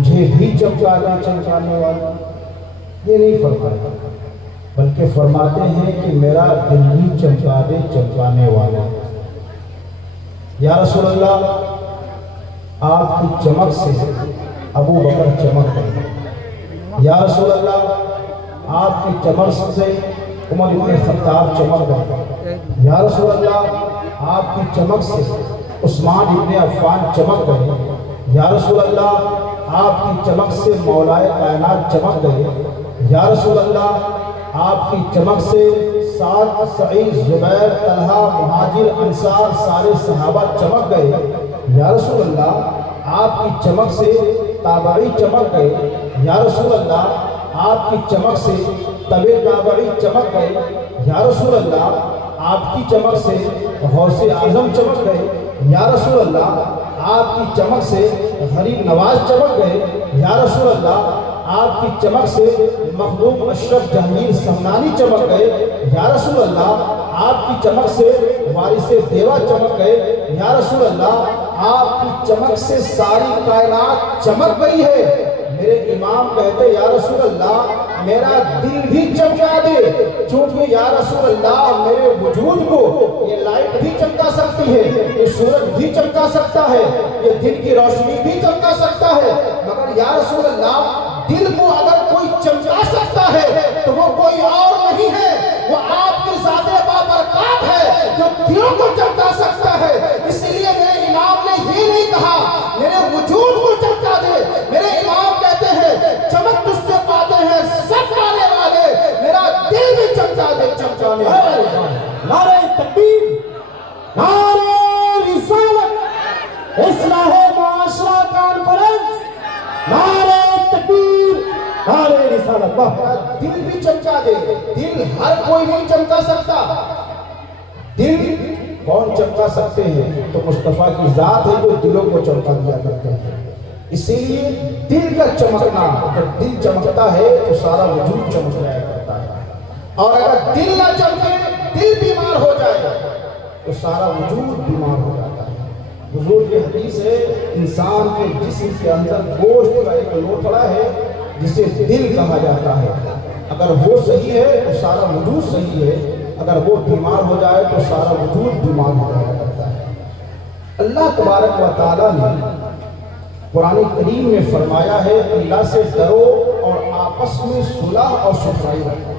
مجھے بھی چمکا دے چمکانے والا، یہ نہیں فرمایا، بلکہ فرماتے ہیں کہ میرا دل بھی چمکا دے چمکانے والا۔ یا رسول اللہ، آپ کی چمک سے ابو بکر چمک گئے۔ یا رسول اللہ، آپ کی چمک سے عمر بن خطاب چمک گئے۔ یا رسول اللہ، آپ کی چمک سے عثمان بن عفان چمک گئے۔ یا رسول اللہ، آپ کی چمک سے مولائے کائنات چمک گئے۔ یا رسول اللہ، آپ کی چمک سے سعد، سعید، زبیر، طلحہ، مہاجر، انصار سارے صحابہ چمک گئے۔ یا رسول اللہ، آپ کی چمک سے تابعی چمک گئے۔ یا رسول اللہ، آپ کی چمک سے تبع تابعی چمک گئے۔ یا رسول اللہ، آپ کی چمک سے غوث اعظم چمک گئے۔ یا رسول اللہ، آپ کی چمک سے غریب نواز چمک گئے۔ یا رسول اللہ، آپ کی چمک سے مخدوم اشرف جہانگیر سمنانی چمک گئے۔ یا رسول اللہ، آپ کی چمک سے وارث دیوا چمک گئے۔ یا رسول اللہ، آپ کی چمک سے ساری کائنات چمک گئی ہے۔ میرے امام کہتے یا رسول اللہ میرا دل بھی چمکا دے، چونکہ یا رسول اللہ میرے وجود کو یہ لائٹ بھی چمکا سکتی ہے، یہ سورج بھی چمکا سکتا ہے، یہ دن کی روشنی بھی چمکا سکتا ہے، مگر یا رسول اللہ دل کو اگر کوئی چمکا سکتا ہے تو وہ کوئی اور نہیں ہے، وہ آپ کی ذات بابرکات ہے جو دلوں کو چمکا سکتا ہے۔ اس لیے میرے امام نے یہ نہیں کہا میرے وجود کو چمکا دے، میرے امام کہتے ہیں چمک تجھ سے پاتے ہیں سب پانے والے، میرا دل بھی چمکا دے چمکانے والے۔ نعرہ تکبیر، نعرہ رسالت، اصلاح معاشرہ کانفرنس، نعرہ تکبیر، نعرہ رسالت۔ میرا دل بھی چمکا دے۔ دل ہر کوئی نہیں چمکا سکتا، دل کون چمکا سکتے ہیں تو مصطفیٰ کی ذات ہے جو دلوں کو چمکا دیا کرتے ہیں۔ اسی لیے دل کا چمکنا، جب دل چمکتا ہے تو سارا وجود چمک جایا کرتا ہے، اور اگر دل نہ چمکے، دل بیمار ہو جائے تو سارا وجود بیمار ہو جاتا ہے۔ حضور کی حدیث ہے انسان کے جسم کے اندر گوشت کا ایک لوتھڑا ہے جسے دل کہا جاتا ہے، اگر وہ صحیح ہے تو سارا وجود صحیح ہے، اگر وہ بیمار ہو جائے تو سارا وجود بیمار ہو جایا کرتا ہے۔ اللہ تبارک و تعالیٰ نے قرآن کریم میں فرمایا ہے اللہ سے ڈرو اور آپس میں صلح اور صفائی رکھو۔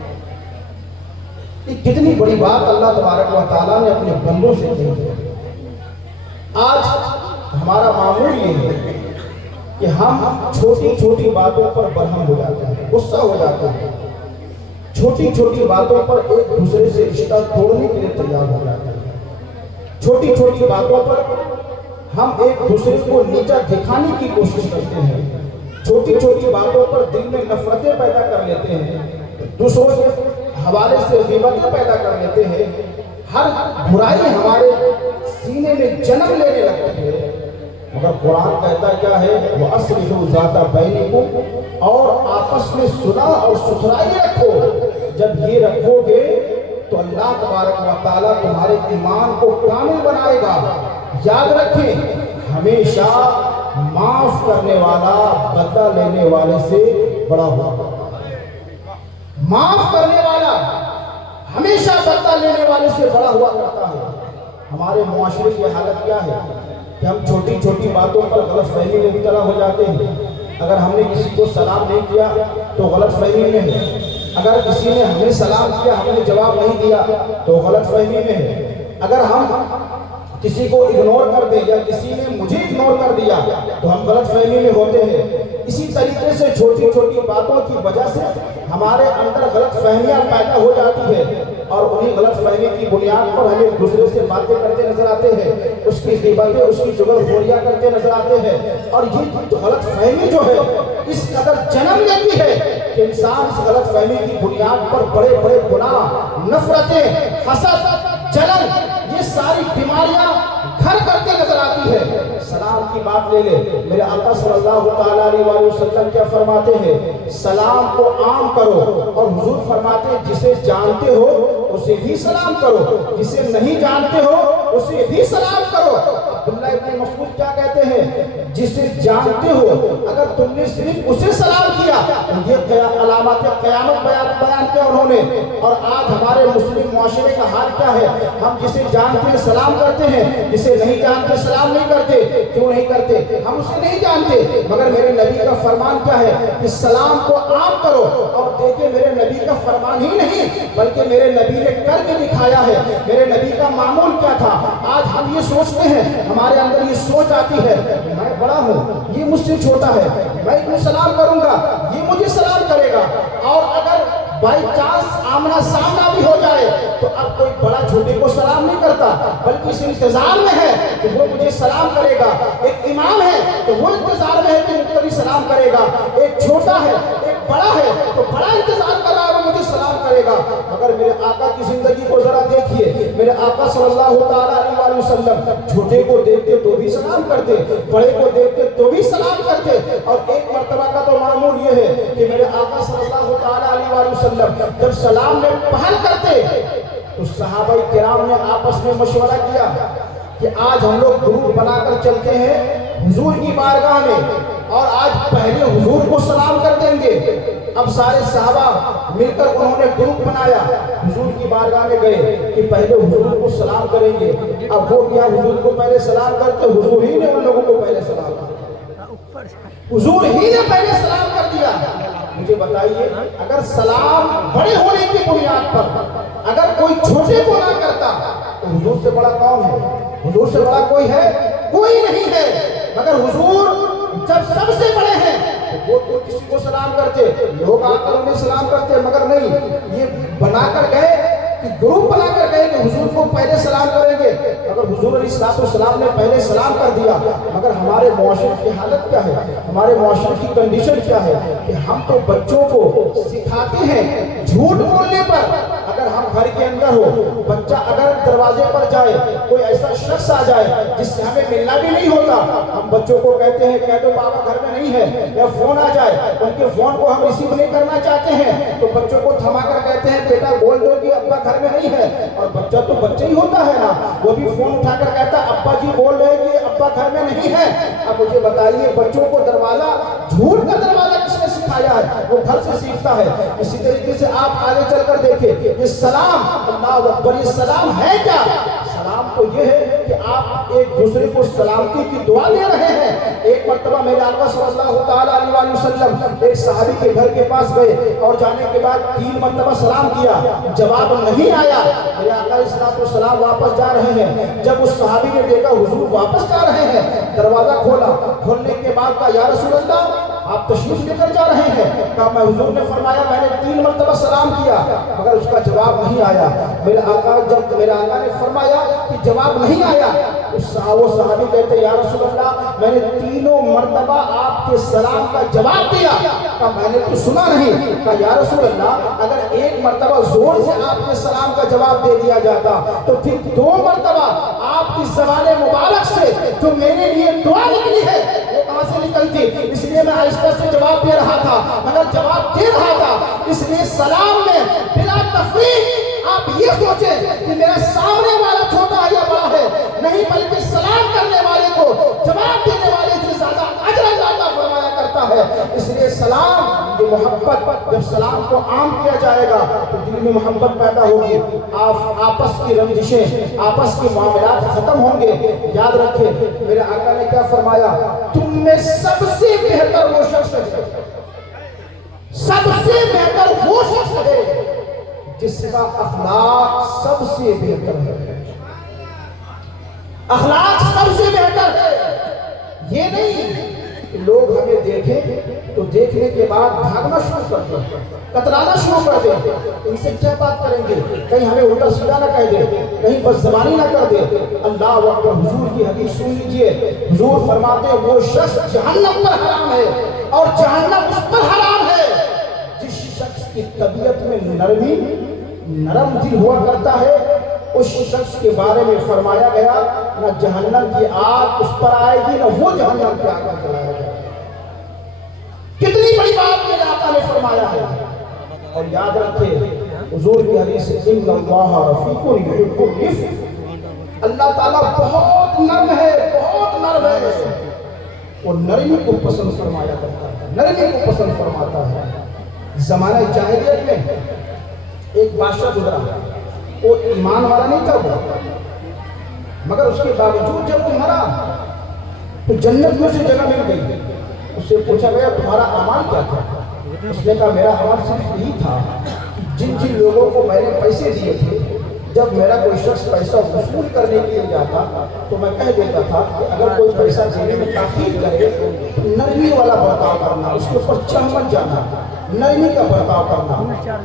یہ کتنی بڑی بات اللہ تبارک و تعالیٰ نے اپنے بندوں سے کہی ہے۔ آج ہمارا معمول یہ ہے کہ ہم چھوٹی چھوٹی باتوں پر برہم ہو جاتے ہیں، غصہ ہو جاتے ہیں، چھوٹی چھوٹی باتوں پر ایک دوسرے سے رشتہ توڑنے کے لیے تیار ہو جاتے ہیں، چھوٹی چھوٹی باتوں پر ہم ایک دوسرے کو نیچا دکھانے کی کوشش کرتے ہیں، چھوٹی چھوٹی باتوں پر دل میں نفرتیں پیدا کر لیتے ہیں، دوسروں کے حوالے سے غیبتیں پیدا کر لیتے ہیں، ہر برائی ہمارے سینے میں جنم لینے لگتی ہے۔ مگر قرآن کہتا کیا ہے وَأَصْلِحُوا ذَاتَ بَيْنِكُمْ، اور آپس میں صلح اور ستھرائی رکھو۔ جب یہ رکھو گے تو اللہ تبارک و تعالیٰ تمہارے ایمان کو کامل بنائے گا۔ یاد رکھیں ہمیشہ معاف کرنے والا بدلہ لینے والے سے بڑا ہوا کرتا ہے، معاف کرنے والا ہمیشہ بدلہ لینے والے سے بڑا ہوا کرتا ہے۔ ہمارے معاشرے کی حالت کیا ہے کہ ہم چھوٹی چھوٹی باتوں پر غلط فہمی میں مبتلا ہو جاتے ہیں۔ اگر ہم نے کسی کو سلام نہیں کیا تو غلط فہمی میں ہے، اگر کسی نے ہمیں سلام کیا ہم نے جواب نہیں دیا تو غلط فہمی میں ہے، اگر ہم کسی کو اگنور کر دیں یا کسی نے مجھے اگنور کر دیا تو ہم غلط فہمی میں ہوتے ہیں۔ اسی طریقے سے چھوٹی چھوٹی باتوں کی وجہ سے ہمارے اندر غلط فہمیاں پیدا ہو جاتی ہے، اور انہی غلط فہمی کی بنیاد پر ہم ایک دوسرے سے باتیں کرتے نظر آتے ہیں، اس کی غیبتیں، اس کی چغل خوریاں کرتے نظر آتے ہیں، اور یہ غلط فہمی جو ہے اس قدر جنم لیتی ہے کہ انسان اس غلط فہمی کی بنیاد پر بڑے بڑے گناہ، نفرتیں، حسد، جلن، یہ ساری بیماریاں گھر کرتے نظر آتی ہے۔ سلام کی بات لے لے، میرے آقا صلی اللہ تعالیٰ علیہ وسلم کیا فرماتے ہیں سلام کو عام کرو، اور حضور فرماتے ہیں جسے جانتے ہو اسے بھی سلام کرو، جسے نہیں جانتے ہو اسے بھی سلام کرو۔ عبداللہ ابن مسعود کیا کہتے ہیں؟ جسے جانتے ہو اگر تم نے صرف اسے سلام کیا تو یہ علامات قیامت بیان کیا انہوں نے۔ اور آج ہمارے مسلم معاشرے کا حال کیا ہے؟ ہم جسے جانتے ہیں سلام کرتے ہیں، جسے نہیں جانتے سلام نہیں کرتے۔ کیوں نہیں کرتے؟ ہم اسے نہیں جانتے، مگر میرے نبی کا فرمان کیا ہے کہ سلام کو عام کرو۔ اور دیکھیں میرے نبی کا فرمان ہی نہیں بلکہ میرے نبی نے کر کے دکھایا ہے۔ میرے نبی کا معمول کیا تھا؟ آج ہم یہ سوچتے ہیں، ہمارے اندر یہ سوچ آتی ہے میں بڑا ہوں، یہ مجھ سے چھوٹا ہے، میں کیوں سلام کروں گا، یہ مجھے سلام کرے گا۔ اور اگر بائی چانس آمنا سامنا بھی ہو جائے تو اب کوئی بڑا چھوٹے کو سلام نہیں کرتا بلکہ اس انتظار میں ہے کہ وہ مجھے سلام کرے گا۔ ایک امام ہے تو وہ انتظار میں ہے کہ مقتدی سلام کرے گا، ایک چھوٹا ہے ایک بڑا ہے تو بڑا انتظار کر رہا ہے وہ مجھے سلام کرے گا۔ مگر میرے آقا کی زندگی کو ذرا دیکھیے، میرے آقا صلی اللہ تعالیٰ علیہ وسلم چھوٹے کو دیکھتے تو بھی سلام کرتے، بڑے کو دیکھتے تو بھی سلام کرتے۔ اور ایک مرتبہ کا تو معمول یہ ہے کہ میرے آقا صلی اللہ تعالیٰ علیہ وسلم جب سلام میں پہل کرتے تو صحابہ کرام نے آپس میں مشورہ کیا کہ آج ہم لوگ گروپ بنا کر چلتے ہیں حضور کی بارگاہ میں اور آج پہلے حضور کو سلام کر دیں گے۔ اب سارے صحابہ مل کر انہوں نے گروپ بنایا، حضور کی بارگاہ میں گئے کہ پہلے حضور کو سلام کریں گے۔ اب وہ کیا حضور کو پہلے سلام کرتے؟ حضور ہی نے ان لوگوں کو پہلے سلام کیا، حضور ہی نے پہلے سلام کر دیا۔ مجھے بتائیے اگر سلام بڑے ہونے کی بنیاد پر اگر کوئی چھوٹے کو نہ کرتا تو حضور سے بڑا کون ہے؟ حضور سے بڑا کوئی ہے؟ کوئی نہیں ہے۔ مگر حضور جب سب سے بڑے ہیں تو وہ کسی کو سلام کرتے، لوگ آ کر انہیں سلام کرتے، مگر نہیں، یہ بنا کر گئے کہ گروپ بنا کر گئے کہ حضور کو پہلے سلام کریں گے۔ اگر حضور علیہ السلام نے پہلے سلام کر دیا، مگر ہمارے معاشرے کی حالت کیا ہے، ہمارے معاشرے کی کنڈیشن کیا ہے کہ ہم تو بچوں کو سکھاتے ہیں جھوٹ بولنے پر۔ اگر ہم گھر کے اندر ہو، بچہ اگر دروازے پر جائے، کوئی ایسا شخص آ جائے جس سے ہمیں ملنا بھی نہیں ہوتا، ہم بچوں کو کہتے ہیں کہہ دو بابا گھر میں نہیں ہے، یا فون آ جائے ان کے فون کو ہم ریسیو نہیں کرنا چاہتے ہیں تو بچوں کو تھما کر کہتے ہیں بیٹا بول دو کہ ابا گھر میں نہیں ہے۔ اور بچہ تو بچہ ہی ہوتا ہے نا، وہ بھی فون اٹھا کر کہتا ابا جی بول رہے ہیں کہ ابا گھر میں نہیں ہے۔ اب مجھے بتائیے بچوں کو دروازہ، جھوٹ کا دروازہ کس نے سکھایا ہے؟ وہ گھر سے سیکھتا ہے۔ اسی طریقے سے آپ آگے چل کر دیکھیں یہ سلام، اللہ اکبر، یہ سلام ہے کیا؟ سلام تو یہ ہے کہ آپ ایک دوسرے کو سلامتی کی دعا دے رہے ہیں۔ ایک مرتبہ میرے آقا صلی اللہ تعالیٰ علیہ وسلم ایک صحابی کے گھر کے پاس گئے اور جانے کے بعد 3 مرتبہ سلام کیا، جواب نہیں آیا۔ میرے آقا علیہ السلام واپس جا رہے ہیں، جب اس صحابی نے دیکھا حضور واپس جا رہے ہیں، دروازہ کھولا، کھولنے کے بعد کہا یا رسول اللہ آپ تشریف لے کر جا رہے ہیں؟ کہا میں حضور نے فرمایا میں نے 3 مرتبہ سلام کیا مگر اس کا جواب نہیں آیا۔ جب میرے آقا نے فرمایا کہ جواب نہیں آیا، وہ صحابی کہتے یا رسول اللہ میں نے 3 مرتبہ آپ کے سلام کا جواب دیا۔ کہا میں نے تو سنا نہیں۔ کہا یا رسول اللہ اگر 1 مرتبہ زور سے آپ کے سلام کا جواب دے دیا جاتا تو پھر 2 مرتبہ آپ کی زبان مبارک سے جو میرے لیے دعا نکلی ہے وہ کہاں سے نکلتی؟ اس لیے میں آہستہ سے جواب دے رہا تھا، مگر جواب دے رہا تھا۔ اس لیے سلام میں بلا تفریق آپ یہ سوچیں کہ میرا سامنے والا چھوٹا ہے یا بڑا ہے، نہیں بلکہ سلام کرنے والے کو جواب دینے والے سے زیادہ اجر اللہ کا فرمایا کرتا ہے۔ اس لیے سلام یہ محبت، جب سلام کو عام کیا جائے گا تو دل میں محبت پیدا ہوگی، آپس کی رنجشیں، آپس کے معاملات ختم ہوں گے۔ یاد رکھیں میرے آقا نے کیا فرمایا، تم میں سب سے بہتر وہ شخص ہے، سب سے بہتر وہ شخص ہے جس کا اخلاق سب سے بہتر ہے۔ اخلاق سب سے بہتر ہے، یہ نہیں کہ لوگ ہمیں دیکھیں تو دیکھنے کے بعد بھاگنا شروع کر دیں، کترانا شروع کر دیں، ان سے کیا بات کریں گے، کہیں ہمیں الٹا سیدھا نہ کہہ دیں، کہیں بد زبانی نہ کر دیں۔ اللہ اکبر، حضور کی حدیث سن لیجئے، حضور فرماتے ہیں وہ شخص جہنم پر حرام ہے اور جہنم اس پر حرام ہے جس شخص کی طبیعت میں نرم دل ہوا کرتا ہے۔ اس شخص کے بارے میں فرمایا گیا نہ جہنم کی آگ اس پر آئے گی نہ وہ جہنم کی آگ میں جلائے گا۔ کتنی بڑی بات میرے آقا نے فرمایا ہے۔ اور یاد رکھے حضور کی حدیث ان اللہ رفیق یحب الرفق، اللہ تعالیٰ بہت نرم ہے، بہت نرم ہے، وہ نرمی کو پسند فرمایا کرتا ہے، نرمی کو پسند فرماتا ہے۔ زمانہ جاہلیت میں ایک بادشاہ گزرا، وہ ایمان والا نہیں تھا وہ، مگر اس کے باوجود جب وہ مرا تو جنت میں سے جگہ مل گئی۔ اس سے پوچھا گیا تمہارا اعمال کیا تھا؟ اس نے کہا میرا اعمال صرف یہی تھا کہ جن لوگوں کو میں نے پیسے دیے تھے، جب میرا کوئی شخص پیسہ وصول کرنے کے لیے جاتا تو میں کہہ دیتا تھا کہ اگر کوئی پیسہ دینے میں تاخیر کرے تو نرمی والا برتاؤ کرنا، اس کے اوپر چڑھ مت جانا، نرمی کا برتاؤ کرنا۔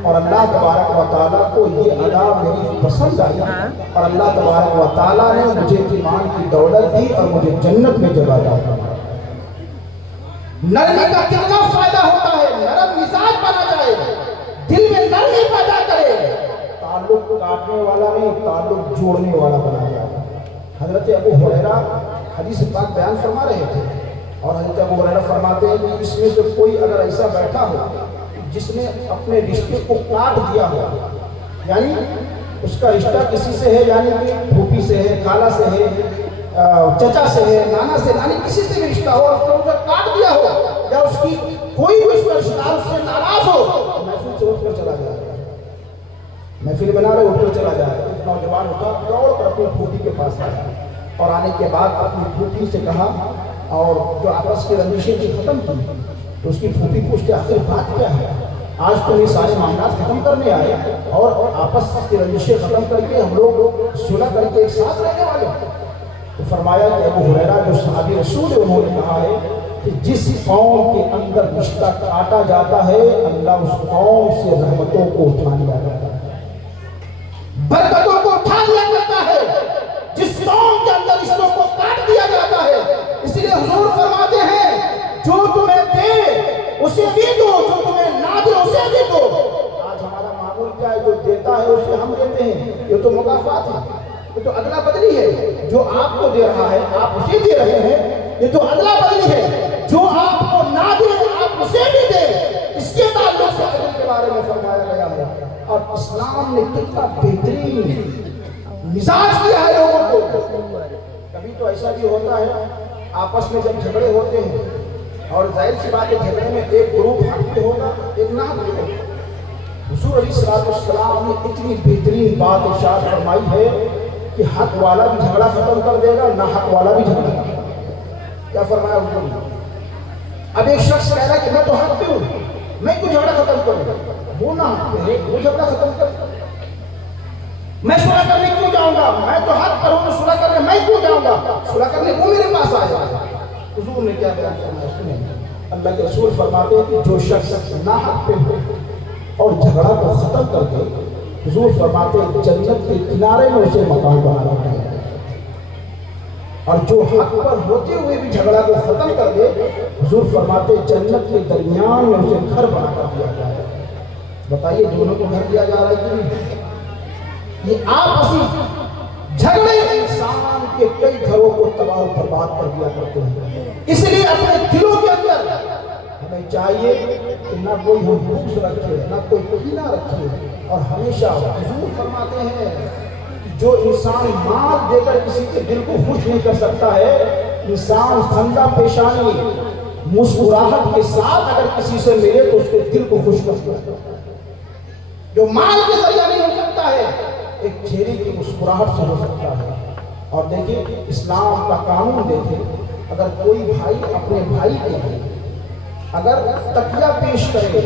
اور اللہ تبارک و تعالیٰ کو یہ ادا میری پسند آئی، اور اللہ تبارک و تعالیٰ نے مجھے ایمان کی دولت دی اور مجھے جنت میں جگہ دی۔ نرمی کا کتنا فائدہ ہوتا ہے، نرم مزاج بنا جائے، دل میں نرمی پیدا کرے، تعلق کاٹنے والا نہیں تعلق جوڑنے والا بنا جائے۔ حضرت ابو ہریرہ حدیث پاک بیان فرما رہے تھے، اور حضرت ابو ہریرہ فرماتے ہیں کہ اس میں سے کوئی اگر ایسا بیٹھا ہو جس نے اپنے رشتے کو کاٹ دیا ہو، یعنی اس کا رشتہ کسی سے ہے، یعنی کہ پھوپھی سے ہے، خالہ سے ہے، چچا سے ہے، نانا سے، یعنی کسی سے بھی رشتہ ہو اور اس نے اسے کاٹ دیا ہو، یا اس کی کوئی بھی اس کا رشتہ دار اس سے ناراض ہو، محفل سے اٹھ کر چلا جائے، محفل بنا رہے اٹھ کر چلا جائے۔ ایک نوجوان اٹھا دوڑ کر اپنی پھوپھی کے پاس آیا، اور آنے کے بعد اپنی پھوپھی سے کہا، اور جو آپس کی رنجشیں تھی ختم کی، تو اس کی پھوپھی پوچھتے آخر بات کیا ہے؟ آج تو یہ سارے معاملات ختم کرنے آئے اور آپس کی رنجشیں ختم کر کے ہم لوگ صلح کر کے ایک ساتھ رہنے والے۔ تو فرمایا کہ ابو ہریرہ جو صحابی رسول ہے انہوں نے کہا ہے کہ جس قوم کے اندر رشتہ کاٹا جاتا ہے اللہ اس قوم سے رحمتوں کو اٹھا لیا جاتا ہے، برکتوں کو اٹھا لیا جاتا ہے۔ جس قوم کے اندر رشتوں کو کاٹ دیا جاتا ہے، اس لیے حضور فرماتے ہیں جو تمہیں دے اسے بھی دو، جو تمہیں نہ دے اسے بھی دو۔ آج ہمارا معمول کیا ہے، جو دیتا ہے اسے ہم دیتے ہیں، یہ تو مکافات ہے، یہ تو ادلا بدلی ہے۔ جو آپ کو دے رہا ہے آپ اسے دے رہے ہیں، یہ تو ادلا بدلی ہے۔ جو آپ کو نہ دے آپ اسے بھی دے، اس کے تعلق سے عدل کے بارے میں فرمایا گیا ہے۔ اور اسلام نے کتنا بہترین مزاج کیا ہے لوگوں کو۔ کبھی تو ایسا بھی ہوتا ہے آپس میں جب جھگڑے ہوتے ہیں، اور ظاہر سی بات ہے جھگڑے میں ایک گروپ حق پہ ہوگا ایک نہ حق پہ ہوگا۔ حضور علیہ السلام نے اتنی بہترین بات ارشاد فرمائی ہے کہ حق والا بھی جھگڑا ختم کر دے گا، نہ حق والا بھی جھگڑا ختم کر دے گا۔ کیا فرمایا حضور نے؟ اب ایک شخص کہہ رہا ہے کہ میں تو حق پہ ہوں، میں کیوں جھگڑا ختم کروں؟ وہ نہ حق پہ ہے، وہ جھگڑا ختم کر دے۔ میں صلح کرنے کیوں جاؤں گا؟ میں تو حق پر ہوں، تو صلح کرنے میں کیوں جاؤں گا؟ صلح کرنے وہ میرے پاس آیا۔ حضور نے کیا بیان فرمایا سنیں، اللہ کے رسول فرماتے ہیں کہ جو شخص نہ حق پہ ہو اور جھگڑا کو ختم کر دے، حضور فرماتے ہیں جنت کے کنارے میں اسے مکان بنا دیا ہے، اور جو حق پر ہوتے ہوئے بھی جھگڑا کو ختم کر دے، حضور فرماتے ہیں جنت کے درمیان میں اسے گھر بنا کر دیا گیا ہے۔ بتائیے دونوں کو گھر دیا جا رہا ہے کہ نہیں؟ یہ آپسی جھگڑے انسان کے کئی گھروں کو تباہ و برباد کر دیا کرتے ہیں۔ اس لیے اپنے دلوں کے اندر ہمیں چاہیے کہ نہ کوئی بغض رکھے، نہ کوئی کینہ رکھے، اور ہمیشہ حضور فرماتے ہیں کہ جو انسان مال دے کر کسی کے دل کو خوش نہیں کر سکتا ہے، انسان خندہ پیشانی مسکراہٹ کے ساتھ اگر کسی سے ملے تو اس کے دل کو خوش کر دیا۔ جو مال کے ذریعہ نہیں ہو سکتا ہے، ایک چہرے کی مسکراہٹ سے ہو سکتا ہے۔ اور دیکھیں اسلام کا قانون دیکھیں، اگر کوئی بھائی اپنے بھائی کے لیے اگر تکیہ پیش کرے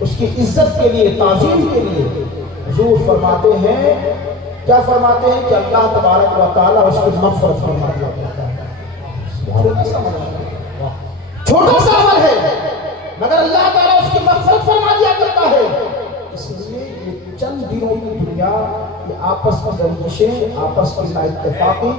اس کی عزت کے لیے، تعظیم کے لیے، حضور فرماتے ہیں کیا فرماتے ہیں کہ اللہ تبارک و تعالیٰ اس کی مغفرت فرما دیا کرتا ہے۔ چھوٹا سا عمل ہے مگر اللہ تعالیٰ اس کی مغفرت فرما دیا کرتا ہے۔ اس لیے یہ چند دنوں کی دنیا، یہ آپس کی رنجشیں، آپس کی نا اتفاقی،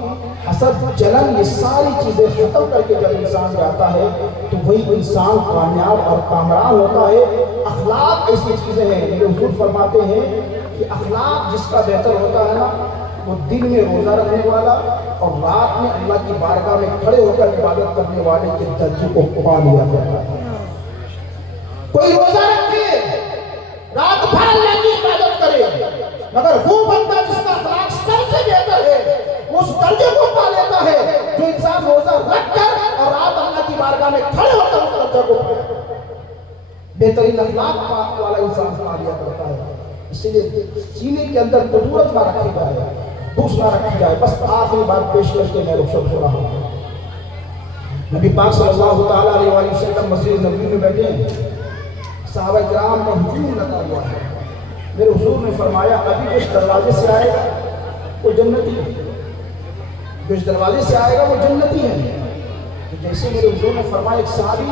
حسد، جلن، یہ ساری چیزیں ختم کر کے جب انسان جاتا ہے تو وہی انسان کامیاب اور کامران ہوتا ہے۔ اخلاق ایسی چیزیں ہیں، یہ حضور فرماتے ہیں کہ اخلاق جس کا بہتر ہوتا ہے نا، وہ دن میں روزہ رکھنے والا اور رات میں اللہ کی بارگاہ میں کھڑے ہو کر عبادت کرنے والے کے درجے کو پا لیا کرتا ہے۔ کوئی روزہ رکھے، رات بھر اللہ کی عبادت کرے، مگر وہ بندہ جس کا اخلاق سب سے بہتر ہے، اس درجے کو پا لیتا ہے جو انسان روزہ رکھ کر اور رات اللہ کی بارگاہ میں کھڑے ہو کر اس درجے کو پاتا ہے۔ بہترین اخلاق والا انسان پا لیا کرتا ہے۔ اس لیے سینے کے اندر قدورت نہ رکھی جائے، دوست نہ رکھی جائے۔ بس آخری بات پیش کر کے میں رخصت ہو رہا ہوں۔ نبی پاک صلی اللہ تعالیٰ علیہ وآلہ وسلم مسجد نبوی میں بیٹھے ہیں، صحابہ کرام کا ہجوم لگا ہوا ہے۔ میرے حضور نے فرمایا ابھی جو اس دروازے سے آئے گا وہ جنتی ہے، جو اس دروازے سے آئے گا وہ جنتی ہے۔ تو جیسے میرے حضور نے فرمایا ایک صحابی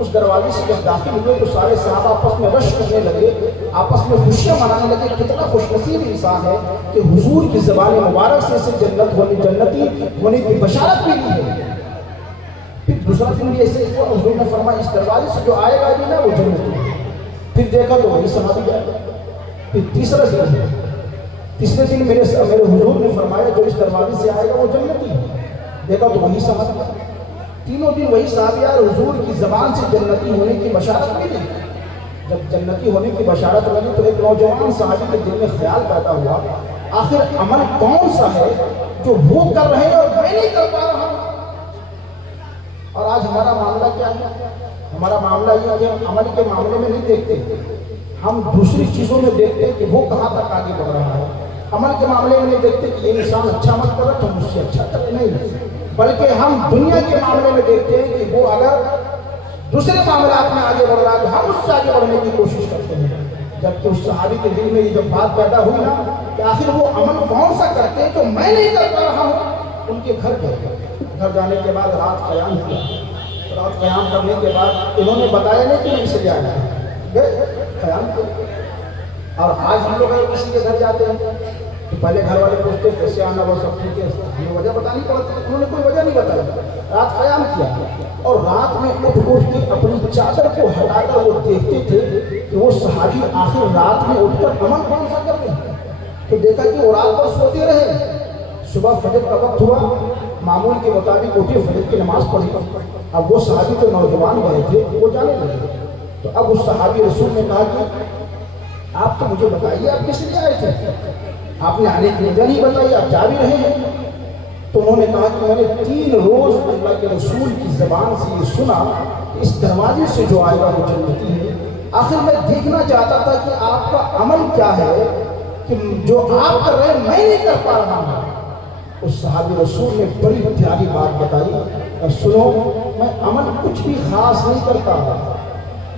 اس دروازے سے جب داخل ہوئے تو سارے صحابہ آپس میں رش کرنے لگے، آپس میں خوشیاں منانے لگے۔ کتنا خوش نصیب انسان ہے کہ حضور کی زبان مبارک سے اسے جنتی ہونے کی بشارت ملی ہے۔ پھر دوسرا دن بھی ایسے ہوا، حضور نے فرمایا اس دروازے سے جو آئے گا بھی نا وہ جنتی ہے۔ پھر دیکھا تو وہی صحابی آئے گا۔ پھر تیسرے دن میرے حضور نے فرمایا جو اس دروازے سے آئے گا وہ جنتی ہے۔ دیکھا تو وہی صحابی آئے۔ تینوں دن وہی صحابی آئے، حضور کی زبان سے جنتی ہونے کی بشارت ملی۔ جب جنتی ہونے کی بشارت ملی تو ایک نوجوان صحابی کے دل میں خیال پیدا ہوا آخر عمل کون سا ہے جو وہ کر رہے ہیں اور میں نہیں کر پا رہا ہوں۔ اور آج ہمارا معاملہ کیا ہے؟ ہمارا معاملہ یہ ہے کہ ہم عمل کے معاملے میں نہیں دیکھتے، ہم دوسری چیزوں میں دیکھتے ہیں کہ وہ کہاں تک آگے بڑھ رہا ہے۔ عمل کے معاملے میں نہیں دیکھتے کہ یہ انسان اچھا عمل کر رہا تو مجھ سے اچھا کرے، نہیں، بلکہ ہم دنیا کے معاملے میں دیکھتے ہیں کہ وہ اگر دوسرے معاملات میں آگے بڑھ رہا ہے تو ہم اس سے آگے بڑھنے کی کوشش کرتے ہیں۔ جبکہ اس صحابی کے دل میں یہ جب بات پیدا ہوئی نا کہ آخر وہ عمل کون سا کرتے ہیں جو میں نہیں کر پا رہا ہوں، ان کے گھر گئے۔ گھر جانے کے بعد رات قیام کیا۔ رات قیام کرنے کے بعد انہوں نے بتایا نہیں کہ میں اسے جانا ہے، قیام کیا۔ اور آج ہم لوگ اگر کسی کے گھر جاتے ہیں تو پہلے گھر والے پوچھتے کیسے آنا، وہ سب ٹھیک ہے، ہمیں وجہ بتانی پڑتی، انہوں نے کوئی وجہ نہیں بتائی۔ رات قیام کیا اور رات میں اٹھ کے اپنی چادر کو ہٹا کر وہ دیکھتے تھے کہ وہ صحابی آخر رات میں اٹھ کر عمل کون سا کر رہے ہیں۔ تو دیکھا کہ وہ رات پر سوتے رہے۔ صبح فجر کا وقت ہوا، معمول کے مطابق اٹھے، فجر کی نماز پڑھی۔ اب وہ صحابی جو نوجوان گئے تھے وہ جانے لگے۔ تو اب اس صحابی رسول نے کہا کہ آپ تو مجھے بتائیے آپ کس لیے آئے تھے، آپ نے آنے کی وجہ نہیں بتائی، آپ جا بھی رہے ہیں۔ تو انہوں نے کہا کہ میں نے 3 روز اللہ کے رسول کی زبان سے یہ سنا کہ اس دروازے سے جو آئے گا وہ جنتی ہے۔ آخر میں دیکھنا چاہتا تھا کہ آپ کا عمل کیا ہے کہ جو آپ کر رہے ہیں میں نہیں کر پا رہا ہوں۔ اس صحابی رسول نے بڑی پیاری بات بتائی، اور سنو میں عمل کچھ بھی خاص نہیں کرتا،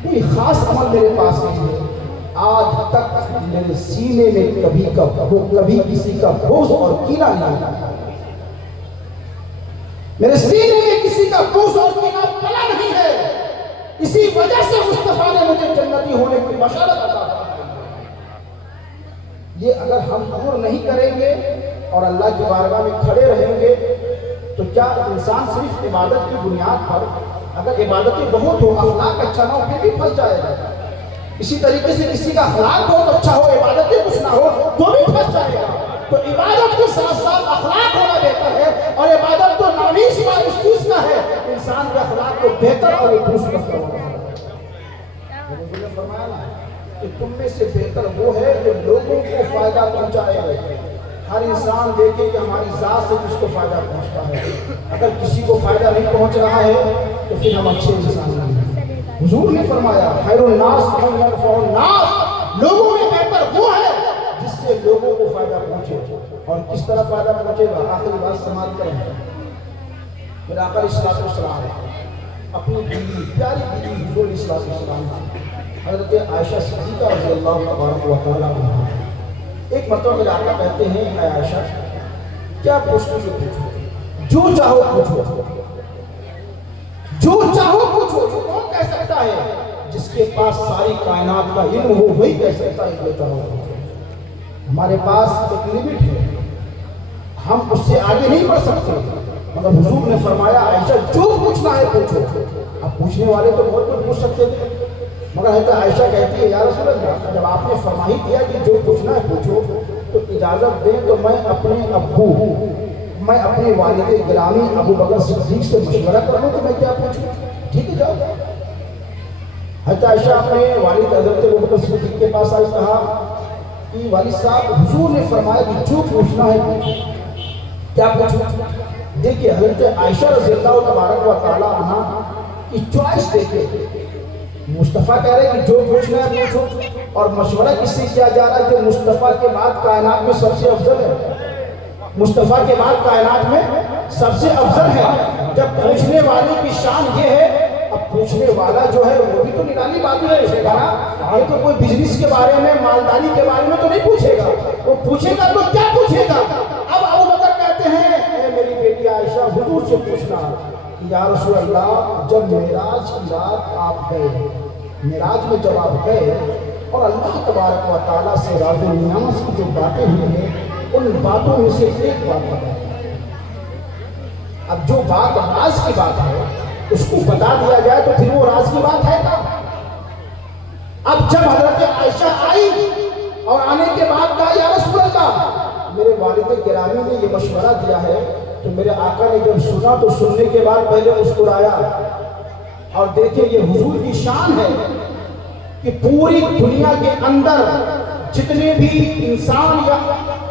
کوئی خاص عمل میرے پاس نہیں ہے۔ آج تک میرے سینے میں کبھی کسی کا بغض اور کینہ نہیں آیا، میرے سینے میں کسی کا بغض اور کینہ پلا نہیں ہے۔ اسی وجہ سے مصطفیٰ نے مجھے جنتی ہونے کی بشارت عطا فرمائی۔ یہ اگر ہم غور نہیں کریں گے اور اللہ کی بارگاہ میں کھڑے رہیں گے تو کیا انسان صرف عبادت کی بنیاد پر، اگر عبادتیں بہت ہو اخلاق اچھا نہ ہو پھر بھی پھنس جائے گا۔ اسی طریقے سے کسی کا اخلاق بہت اچھا ہو عبادتیں کچھ نہ ہو تو بھی پھنس جائے گا۔ تو عبادت کے ساتھ ساتھ اخلاق ہونا بہتر ہے، اور عبادت تو نامیس بات اس چیز کا ہے انسان کے اخلاق کو بہتر اور درست کرتا ہوگا۔ حضور نے فرمایا نا کہ تم میں سے بہتر وہ ہے جو لوگوں کو فائدہ پہنچائے۔ ہر انسان دیکھے کہ ہماری ذات سے کس کو فائدہ پہنچتا ہے، اگر کسی کو فائدہ نہیں پہنچ رہا ہے تو پھر ہم اچھے انسان نہیں ہیں۔ حضور نے فرمایا خیر الناس من ينفع الناس، لوگوں میں بہتر وہ ہے جس سے لوگوں کو فائدہ پہنچے۔ اور کس طرح فائدہ پہنچے گا؟ آخری بات سماعت کریں۔ میرے آقا علیہ الصلوۃ والسلام اپنی بیوی، پیاری بیوی حضور علیہ الصلوۃ والسلام حضرت عائشہ صدیقہ رضی اللہ تبارک و تعالی عنہا، ایک مرتبہ میرے آقا کہتے ہیں اے عائشہ کیا پوچھتے جو پوچھو، جو چاہو پوچھو، جو چاہو پوچھو۔ جو کون کہہ سکتا ہے؟ جس کے پاس ساری کائنات کا علم ہو وہی کہہ سکتا ہے جو چاہو پوچھو۔ ہمارے پاس ایک لمٹ ہے، ہم اس سے آگے نہیں بڑھ سکتے، مگر حضور نے فرمایا عائشہ جو پوچھنا ہے پوچھو۔ اب پوچھنے والے تو بہت کچھ پوچھ سکتے تھے، مگر حضرت عائشہ کہتی ہے یا رسول اللہ جب آپ نے فرما ہی دیا کہ جو پوچھنا ہے پوچھو تو اجازت دیں تو میں اپنے والد گرامی ابو بکر صدیق سے مشورہ کر لوں کہ میں کیا پوچھوں۔ ٹھیک ہے جاؤ۔ حضرت عائشہ اپنے والد حضرت ابو بکر صدیق کے پاس آئی، کہا کہ والد صاحب حضور نے فرمایا کہ جو پوچھنا ہے پوچھو۔ کیا پوچھوں؟ دیکھیے حضرت عائشہ رضی اللہ تبارک و تعالیٰ عنہ کی چوائس دیکھیں. مصطفیٰ کہہ رہے ہیں کہ جو پوچھنا ہے پوچھو، اور مشورہ کس سے کیا جا رہا ہے؟ جو مصطفیٰ کے بعد کائنات میں سب سے افضل ہے. مصطفیٰ کے بعد کائنات میں سب سے افضل ہے. جب پوچھنے والے کی شان یہ ہے، اب پوچھنے والا جو ہے وہ بھی تو نرالی بات ہی پوچھے گا نا. یہ تو کوئی بزنس کے بارے میں، مالداری کے بارے میں تو نہیں پوچھے گا. وہ پوچھے گا تو کیا پوچھے گا؟ اب ابو بکر کہتے ہیں اے میری بیٹی عائشہ حضور سے پوچھنا کہ یا رسول اللہ، جب معراج کی رات آپ گئے، معراج میں جب آپ گئے اور اللہ تبارک و تعالیٰ سے راز و نیاز کی جو باتیں ہوئی ہیں، ان باتوں میں سے ایک بات بتا. اب جو بات راز کی بات ہے اس کو بتا دیا جائے تو پھر وہ راز کی بات ہے نا. اب جب حضرت عائشہ آئی اور آنے کے بعد کہا یا رسول اللہ، میرے والد گرامی نے یہ مشورہ دیا ہے، تو میرے آقا نے جب سنا تو سننے کے بعد پہلے مسکرایا. اور دیکھیں یہ حضور کی شان ہے کہ پوری دنیا کے اندر جتنے بھی انسان یا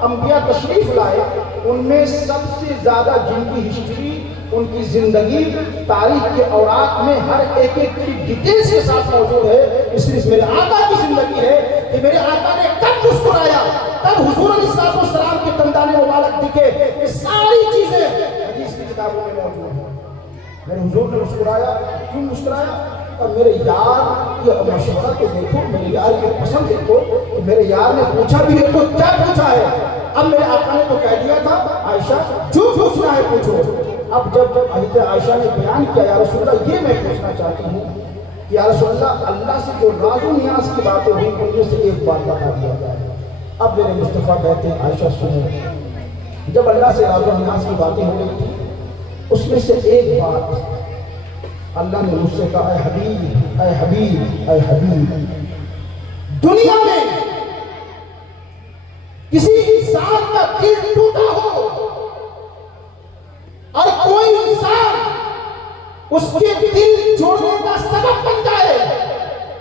انبیاء تشریف لائے، ان میں سب سے زیادہ جن کی ہسٹری، ان کی زندگی تاریخ کے اوراق میں ہر ایک کی ڈیٹیلز کے ساتھ موجود ہے. اس لیے میرے آقا کی زندگی ہے کہ میرے آقا نے کب مسکرایا، تب حضور علیہ السلام کے دندان مبارک دکھے. یہ ساری چیزیں حدیث کی کتابوں میں موجود ہیں. میرے حضور نے مسکرایا. کیوں مسکرایا؟ اور میرے یار کی مشورہ تو دیکھو، میرے یار کی پسند دیکھو. میرے یار نے پوچھا بھی ہے تو کیا پوچھا ہے؟ اب میرے آقا نے تو کہہ دیا تھا عائشہ جو پوچھنا ہے پوچھو. اب جب حضرت عائشہ نے بیان کیا یا رسول اللہ یہ میں پوچھنا چاہتی ہوں کہ یا رسول اللہ، اللہ سے جو راز و نیاز کی باتیں ہوئی ان میں سے ایک بات بتا دیا جائے. اب میرے مصطفیٰ کہتے ہیں عائشہ سنو، جب اللہ سے راز و نیاز کی باتیں ہو رہی تھی اس میں سے ایک بات اللہ نے مجھ سے کہا، اے حبیب اے حبیب اے حبیب، دنیا میں کسی انسان کا دل ٹوٹا ہو اور کوئی انسان اس کے دل جوڑنے کا سبب بن جائے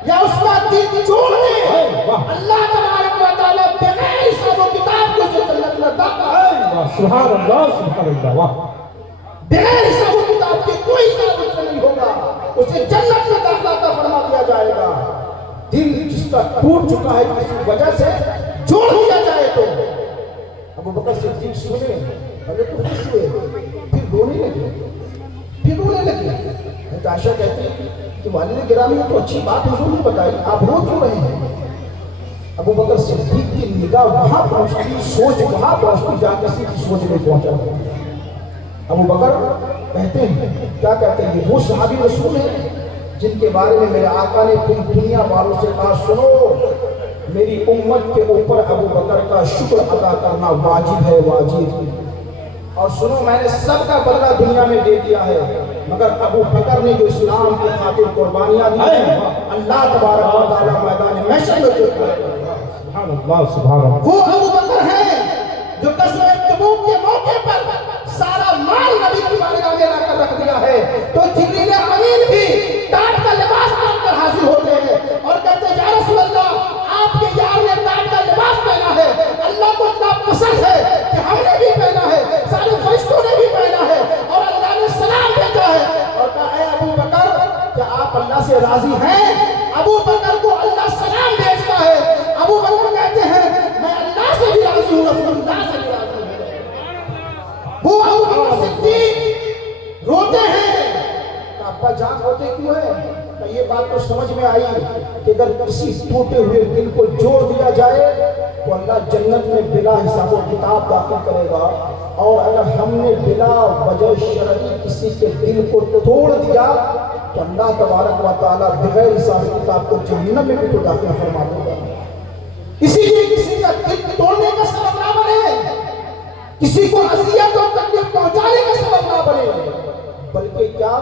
یا اس کا دل جوڑ دے، اللہ تبارک و تعالیٰ بغیر حساب و کتاب کو اسے جنت میں داخل کرے. سبحان اللہ سبحان اللہ. واہ، بغیر حساب و کتاب کے کوئی حساب اس سے نہیں ہوگا، اسے جنت میں داخلہ عطا فرما دیا جائے گا. دل جس کا ٹوٹ چکا ہے کسی وجہ سے جوڑ دیا جائے تو. ابو بکر صدیق سنے، پہلے تو خوش ہوئے، پھر رونے لگے، پھر رونے لگے. عائشہ کہتی ہے کہ والد گرامی نے تو اچھی بات حضور نے بتائی، آپ رو کیوں رہے ہیں؟ ابو بکر صدیق کی نگاہ وہاں پہنچتی، سوچ وہاں پہنچتی جہاں کسی کی سوچ نہیں پہنچا. ابو بکر کہتے ہیں، کیا کہتے ہیں، وہ صحابی رسول ہیں جن کے بارے میں میرے آقا نے پوری دنیا والوں سے کہا سنو، میری امت کے اوپر ابو بکر کا شکر ادا کرنا واجب ہے، واجب. اور سنو، میں نے سب کا بدلہ دنیا میں دے دیا ہے، مگر ابو بکر نے جو اسلام کی خاطر قربانیاں دی ہیں، اللہ تبارک و تعالیٰ میدان محشر میں جو سبحان اللہ سبحان اللہ. وہ ابو بکر ہیں جو غزوہ تبوک کے موقع پر سارا مال نبی کی بارگاہ میں لا کر رکھ دیا ہے. تو جبریل امین بھی تاج کا لباس پہن کر حاضر ہوتے ہیں اور کہتے ہیں یا رسول اللہ، آپ کے یار نے تاج کا لباس پہنا ہے، اللہ کو اتنا پسند ہے کہ ہم نے بھی پہنا ہے، سارے فرشتوں نے بھی پہنا ہے، اور اللہ نے سلام بھیجا ہے اور کہا اے ابو بکر، کیا آپ اللہ سے راضی ہیں؟ ابو بکر کو اللہ سلام بھیجتا ہے. ابو بکر کہتے ہیں میں اللہ سے بھی راضی ہوں، رسول اللہ سے بھی راضی ہوں. وہ ابو بکر صدیق روتے ہیں. ابا جان روتے کیوں ہیں؟ یہ بات تو سمجھ میں آئی کہ اگر کسی ٹوٹے ہوئے دل کو جوڑ دیا جائے تو اللہ جنت میں بلا حساب و کتاب داخل کرے گا، اور اگر ہم نے بلا وجہ شرعی کسی کے دل کو توڑ دیا تو اللہ تبارک و تعالیٰ بغیر حساب و کتاب کو جہنم میں بھی تو داخل فرما دے گا. اسی لیے کسی کا دل توڑنے کا سبب نہ بنے، کسی کو اذیت اور تکلیف پہنچانے کا سبب نہ بنے، بلکہ کیا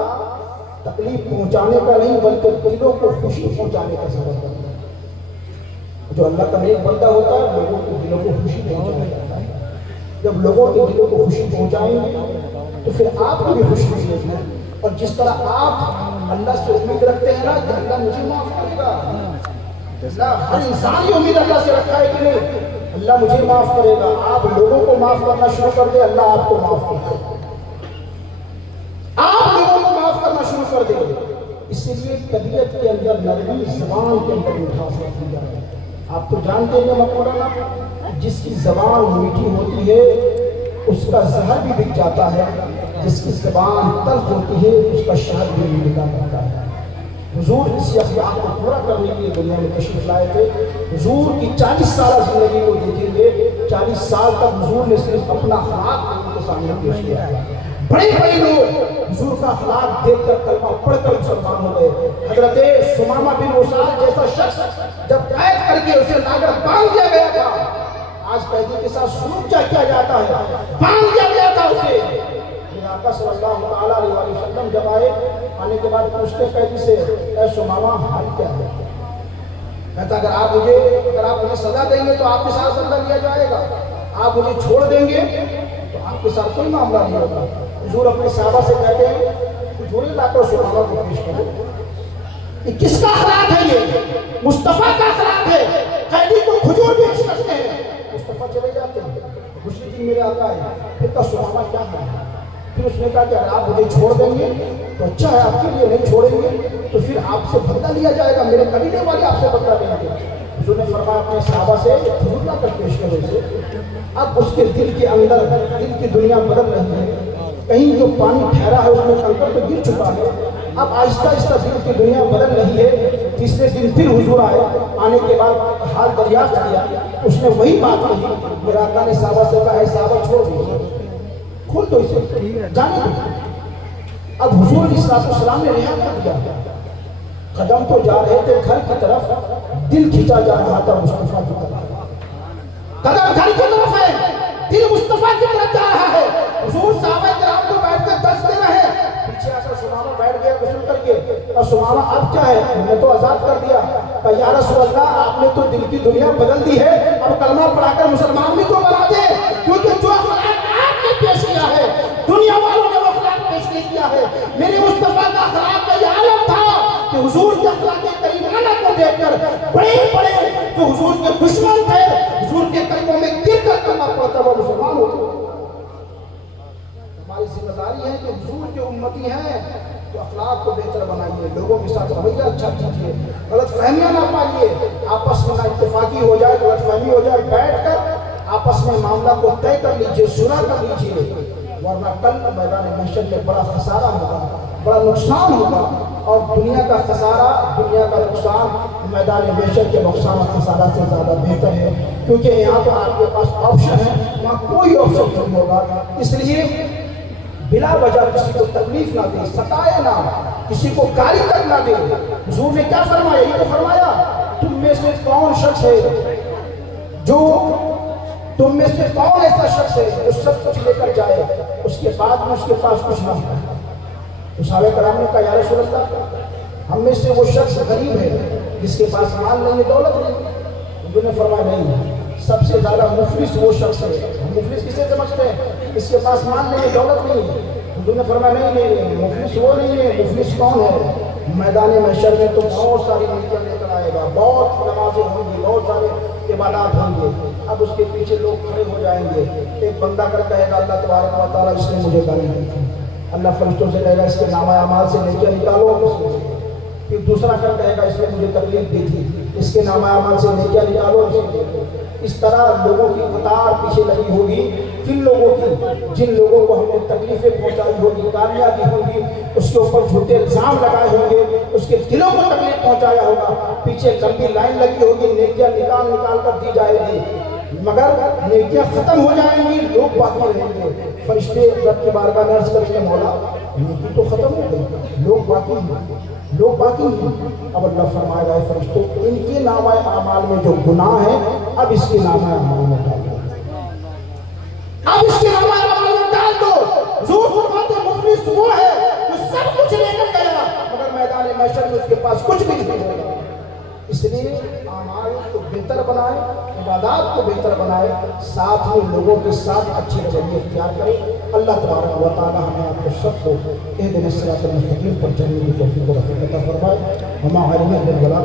تکلیف پہنچانے کا نہیں بلکہ دلوں کو خوشی پہنچانے کا سبب بنے. جو اللہ کا نیک بندہ ہوتا ہے لوگوں کو دلوں کو خوشی پہنچانا چاہتا ہے. جب لوگوں کے دلوں کو خوشی پہنچائیں گے تو پھر آپ کو بھی خوشی ملے گی. اور جس طرح آپ اللہ سے امید رکھتے ہیں نا کہ اللہ مجھے معاف کرے گا، ہر انسان یہ امید اللہ سے رکھا ہے کہ نہیں اللہ مجھے معاف کرے گا، آپ لوگوں کو معاف کرنا شروع کر دیں، اللہ آپ کو معاف کر دے، آپ لوگوں کو معاف کرنا شروع کر دیں۔ اسی لیے طبیعت کے اندر نرمی، زبان کے اندر مٹھاس رکھی جائے۔ آپ تو جانتے ہیں مولانا، جس کی زبان میٹھی ہوتی ہے اس کا زہر بھی بک جاتا ہے، جس کی زبان تلخ ہوتی ہے اس کا شہد بھی نکل جاتا ہے۔ حضور اسی اخلاق کو پورا کرنے کے لیے دنیا میں تشریف لائے تھے۔ حضور کی 40 سالہ زندگی کو دیکھیں گے، 40 سال تک حضور نے صرف اپنا اخلاق ان کے سامنے پیش کیا ہے۔ بڑے بڑے لوگ حضور کا اخلاق دیکھ کر کلمہ پڑھ کر مسلمان ہو گئے۔ حضرت ثمامہ بن اسال جیسا شخص جب قید کر کے اسے لا کر باندھ دیا گیا تھا، آج قیدی کے ساتھ سلوک کیا جاتا ہے، باندھ دیا گیا تھا اسے۔ میرے آقا صلی اللہ تعالیٰ علیہ وسلم جب آنے کے بعد پوچھتے قیدی سے، اے ثمامہ حال کیا ہے؟ کہتا اگر آپ مجھے سزا دیں گے تو آپ کے ساتھ بدلہ لیا جائے گا، آپ مجھے چھوڑ دیں گے تو آپ کے ساتھ کوئی معاملہ نہیں ہوگا۔ حضور اپنے صحابہ سے کہتے ہیں کھجوریں لا کر ثمامہ کو پیش کرو۔ یہ کس کا اخلاق ہے؟ یہ مصطفیٰ کا اخلاق ہے۔ قیدی کو کھجور پیش کرتے ہیں، مصطفیٰ چلے جاتے ہیں، دوسرے دن میرے آقا ہے، پھر کا ثمامہ کیا ہے؟ پھر اس نے کہا کہ اگر آپ مجھے چھوڑ دیں گے تو اچھا ہے، آپ کے لیے نہیں چھوڑیں گے تو پھر آپ سے بدلہ لیا جائے گا، میرے قبیلے والے آپ سے بدلہ لیں گے۔ حضور نے فرمایا اپنے صحابہ سے کھجور لا کر پیش کرو اسے۔ اب اس کے دل کے اندر دل کی دنیا بدل رہی ہے، کہیں جو پانی ٹھہرا ہے اس میں کنکر تو گر چکا ہے، اب آہستہ آہستہ دل کی دنیا بدل رہی ہے۔ تیسرے دن پھر حضور آنے کے بعد حال دریافت کیا، اس نے وہی بات کہی۔ میرے آقا نے صحابہ سے کہا، اے صحابہ چھوڑ دیجیے، کھول دو اسے، جانے دو۔ اب حضور علیہ السلام نے رہا کر دیا، قدم تو جا رہے تھے گھر کی طرف، دل کھینچا جا رہا تھا مصطفیٰ کی طرف۔ قدم گھر کی طرف ہے، دل مصطفیٰ کی طرف جا رہا ہے۔ حضور صحابہ کرام کو بیٹھ کر درس دے رہے ہیں، پیچھے آ کر ثمامہ بیٹھ گیا غسل کر کے، اور ثمامہ اب کیا ہے، میں نے تو آزاد کر دیا۔ کہا یا رسول اللہ آپ نے تو دل کی دنیا بدل دی ہے، اب کلمہ پڑھا کر مسلمان بھی تو بنا دے، کیونکہ جو اخلاق آپ نے پیش کیا ہے دنیا والوں نے وہ اخلاق پیش نہیں کیا ہے۔ میرے مصطفیٰ کا اخلاق کا یہ عالم تھا کہ حضور کے اخلاق کریمانہ کو دیکھ کر بڑے بڑے جو حضور کے دشمن تھے حضور کے قدموں میں گر کر کلمہ پڑھتا وہ مسلمان ہوتے۔ ہماری ذمہ داری ہے کہ حضور کے امتی ہیں تو اخلاق کو بہتر بنائیے، لوگوں کے ساتھ رویہ اچھا کیجیے، غلط فہمیاں نہ پائیے، آپس میں نہ اتفاقی ہو جائے، غلط فہمی ہو جائے، بیٹھ کر آپس میں معاملہ کو طے کر لیجیے، صلح کر لیجیے، ورنہ کل میدان محشر میں بڑا خسارہ ہوگا، بڑا نقصان ہوگا، اور دنیا کا خسارہ، دنیا کا نقصان میدان محشر کے نقصان اور خسارہ سے زیادہ بہتر ہے، کیونکہ یہاں تو آپ کے پاس آپشن ہے، وہاں کوئی آپشن نہیں ہوگا۔ اس لیے بلا وجہ کسی کو تکلیف نہ دے، ستائے نہ، کسی کو گالی تک نہ دے۔ حضور نے کیا فرمایا؟ یہ تو فرمایا تم میں سے کون شخص ہے تم میں سے کون ایسا شخص ہے جو سب کچھ لے کر جائے اس کے بعد میں اس کے پاس کچھ نہ ہو؟ تو صحابہ کرام نے کہا یا رسول اللہ ہم میں سے وہ شخص غریب ہے جس کے پاس مال نہیں ہے، دولت نہیں۔ حضور نے فرمایا نہیں، سب سے زیادہ مفلس وہ شخص ہے۔ ہم مفلس کسے سمجھتے ہیں؟ اس کے پاس مال نہیں ہے، دولت نہیں ہے۔ حضور نے فرمایا نہیں، مفلس وہ نہیں ہے، مفلس کون ہے؟ میدان محشر میں تو بہت ساری نیکیاں لے کر آئے گا، بہت نمازیں ہوں گی، بہت سارے عبادات ہوں گے، اب اس کے پیچھے لوگ کھڑے ہو جائیں گے، ایک بندہ کر کہے گا اللہ تبارک و تعالیٰ اس نے مجھے گالی دی تھی، اللہ فرشتوں سے کہے گا اس کے نامہ اعمال سے نیکیاں نکالو، پھر دوسرا کر کہے گا اس نے مجھے تکلیف دی تھی، اس کے نامہ اعمال سے نیکیاں نکالو۔ اس طرح لوگوں کی قطار پیچھے لگی ہوگی، کن لوگوں کی؟ جن لوگوں کو ہم نے تکلیفیں پہنچائی ہوگی، گالیاں دی ہوگی، اس کے اوپر جھوٹے الزام لگائے ہوں گے، اس کے دلوں کو تکلیف پہنچایا ہوگا، پیچھے لمبی لائن لگی ہوگی، نیکیاں نکال کر دی جائے گی، مگر نیکیاں ختم ہو جائیں گی، لوگ باقی رہیں گے۔ فرشتے رب کی بارگاہ میں عرض کریں گے مولا نیکی تو ختم ہو گئی، لوگ باقی ہیں۔ اب اللہ فرمائے گا فرشتوں ان کے نامہ اعمال میں جو گناہ ہے اب اس کے نامہ اعمال میں ڈال دو، اب اس کے نامہ اعمال میں ڈال دو۔ حضور فرماتے مفلس وہ ہے جو سب کچھ لے کر گیا مگر میدان محشر میں اس کے پاس کچھ بھی نہیں ہوگا۔ اس لیے اعمال کو بہتر بنائے، عبادات کو بہتر بنائے، ساتھ میں لوگوں کے ساتھ اچھے رویے اختیار کریں۔ اللہ تبارک و تعالی ہمیں آپ کو سب کو اہدنا الصراط المستقیم پر چلنے کی توفیق و عطا فرمائے۔ وما علینا الا البلاغ۔